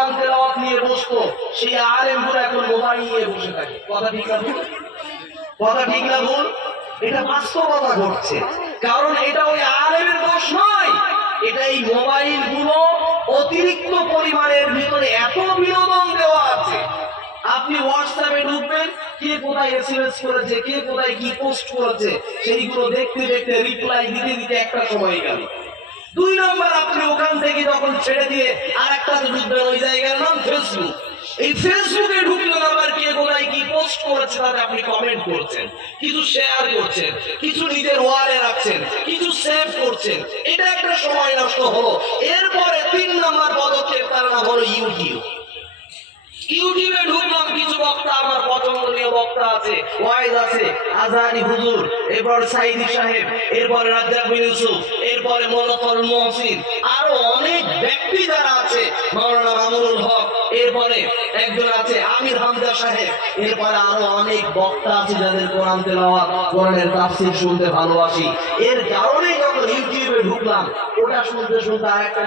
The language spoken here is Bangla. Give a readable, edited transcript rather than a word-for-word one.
কোরআন তেলাওয়াত নিয়ে বসতো, সেই আলেমগুলো এখন মোবাইল নিয়ে বসে থাকে। কথা ঠিক না ভুল? কথা ঠিক না ভুল? এটা বাস্তবতা ঘটছে। কারণ এটা ওই আলেমের দোষ নয়, এটা এই মোবাইল গুলো অতিরিক্ত পরিমাণের ভিতরে এত বিনোদন দেওয়া আছে। আপনি হোয়াটসঅ্যাপে ঢুকবেন, কে কোথায় এসএমএস করেছে, কে কোথায় কি পোস্ট করেছে, সেইগুলো দেখতে দেখতে রিপ্লাই দিতে দিতে একটা সময় গেল। 2 নম্বর, আপনি ওখান থেকে যখন ছেড়ে দিয়ে আর একটা ঢুকবেন, ওই জায়গার নাম ফেসবুক। এই ফেসবুকে ঢুকলেন আবার কে কোথায় কি পোস্ট করেছে তাতে আপনি কমেন্ট করছেন, কিছু শেয়ার করছেন, কিছু নিজের ওয়ালে রাখছেন, কিছু সেভ করছেন। এটা একটা সময় নষ্ট হলো। এরপরে 3 নম্বর পদক্ষেপ, তার নাম হলো ইউটিউব। ইউটিউবে ঢুকলাম, কিছু বক্তা আমার পছন্দনীয় বক্তা আছে, ওয়াইজ আছে, আজহারি হুজুর, এরপর সাইদি সাহেব, এরপর রাজ্জাক বিন ইউসুফ, এরপরে মোল্লাফরুল মুহসিন, আরো অনেক ব্যক্তি যারা আছে, মাওলানা মামুনুল হক, এরপরে একজন আছে আমির হামজা সাহেব, এরপরে আরো অনেক বক্তা আছে যাদের কোরআন তেলাওয়াত, কোরআনের তাফসীর শুনতে ভালোবাসি। এর কারণে যখন ইউটিউবে ঢুকলাম, ওটা শুনতে শুনতে আরেকটা